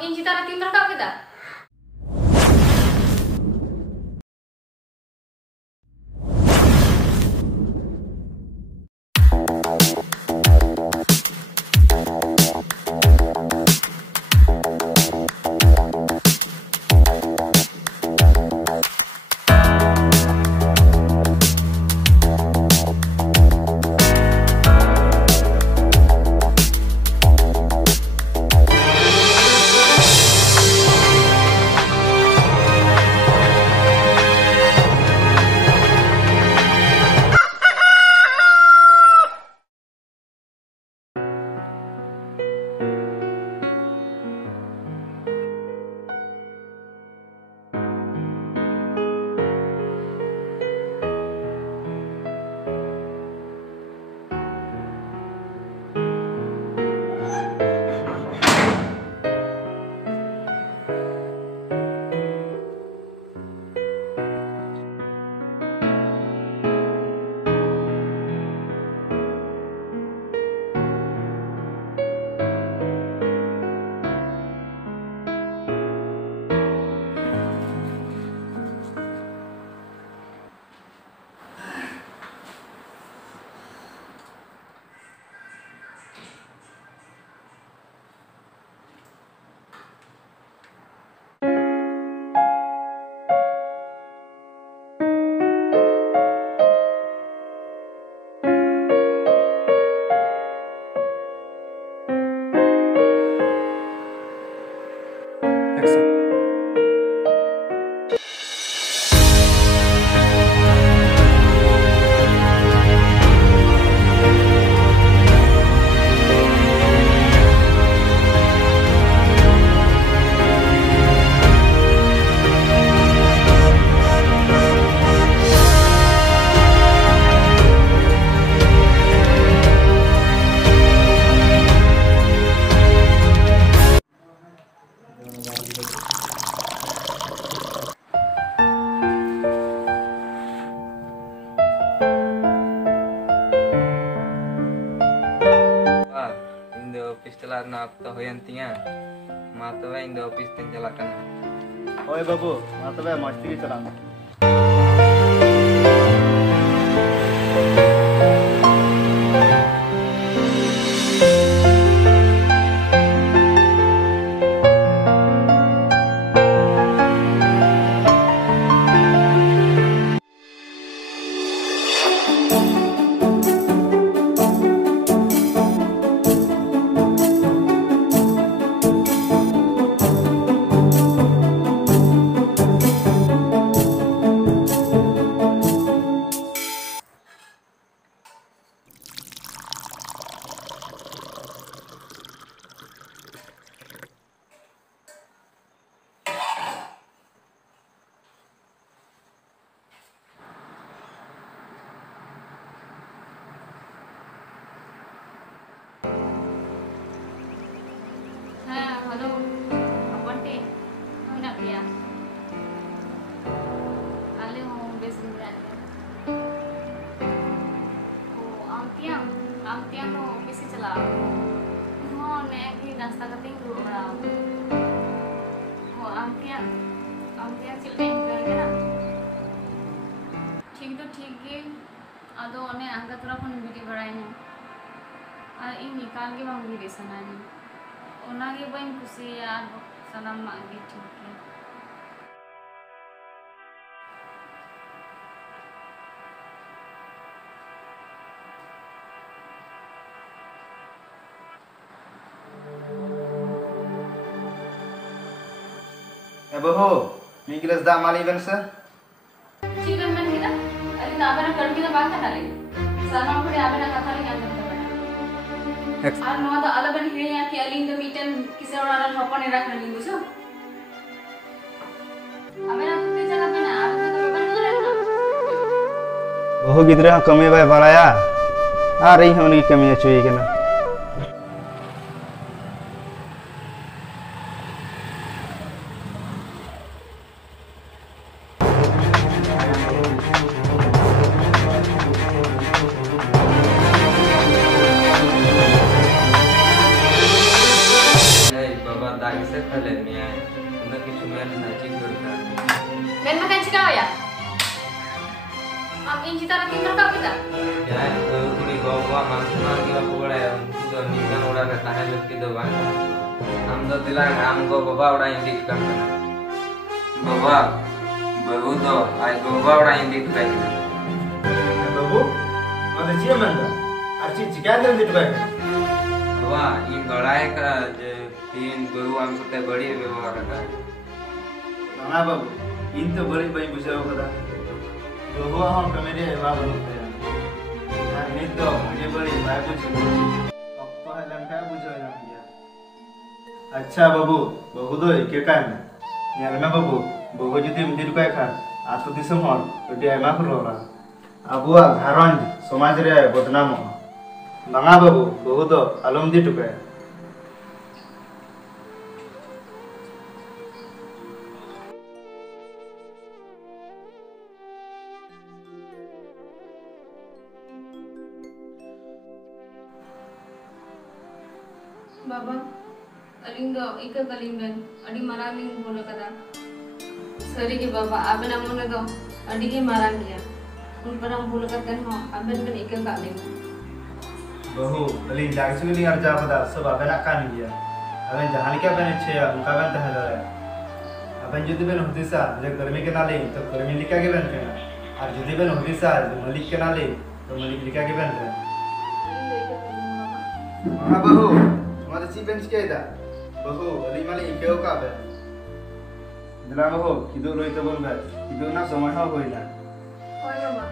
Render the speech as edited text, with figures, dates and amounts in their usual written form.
ᱤᱧ ᱪᱮᱛᱟᱱ ᱨᱮ ᱛᱤᱢ ᱨᱟᱠᱟᱵ ᱠᱮᱫᱟ? Okto hoyantinya ma tobe indo office ten jalak kana. Oi babu, ma tobe masti gi chalang. Halo, apa nih? Enak ya? Ale mau besin berani. Oh, amtiang no office चला. Oh, nek की नाश्ता करते ही दूर बड़ा. Oh, amtiang चिल्ले करके ना. ठीक तो ठीक है. आदो ने angkat terapun video berani. Ini निकाल के बंग video सनानी. ओनागे बन खुशी यार सलाम मांगी ठीक है बहू मी गिलास दा माली बन सर ठीक है मन गिला अरे ताबरा कड़की ना बात ना ले सलाम पड़े आबे ना कथा ले अंदर और नो द अलबन हेया कि अलिंग द मीटन किसे ओरारा हपने रखना लिंगु छो आबे ना तुते जगह पे ना आबे तो बन तो रहना बहू गिदरा कमे बाय बड़ाया आ रही है उनकी कमी चोई के ना दागी से खले मिया उन्हें किछु मेन ना चिक करता Men makan cikaw ya? Am inci tara tinggal kau kita? ya ku리 gowa mansuna ki bapu bada to ningan oda ka tahe lokki do bang am do dilang am go baba oda indi karta baba babu do ai gowa oda indi karta बाबू मत chia मंदा अर्ची चिका दे दिट भाई baba in badaye ka je तीन गरु am सते बड़ी व्यवहार करता ना बाबू इन तो बड़ी भाई बुझाओ कदा बहुआ हम कमेरे बा बनते हैं नहीं तो मुझे बड़ी भाई बुझ अब तो है लंका बुझो ना किया अच्छा बाबू बहु दो के कान यार ना बाबू बहु जदी मिदिर को खा आतो दिसम हर ओडी आमा को रोला अबुआ घरन समाज रे बदनाम बांगा बाबू बहु दो आलम दी टुके Baba, aling do ika kalimben, adi maraling bola kada. Sorry ke baba, aben amone do adi ke marang dia. Un parang bola kada ho, aben kan ika kalim. बहु अली जागसु नि अर्जा पदा सब अबेना कान गया अबेन जहां के बने छे उनका बन तह दरे अबेन जदी बेन होदिसा जे गर्मी के नाले तो गर्मी लिका के बन केना और जदी बेन होदिसा मलिक के नाले तो मलिक लिका के बन रे हां बहु हमारे ची बेंच के दा बहु अली माले इकेओ का बे दिला बहु किदो रोई तो बोल बे किदो ना समय हो होइना Hoy mama.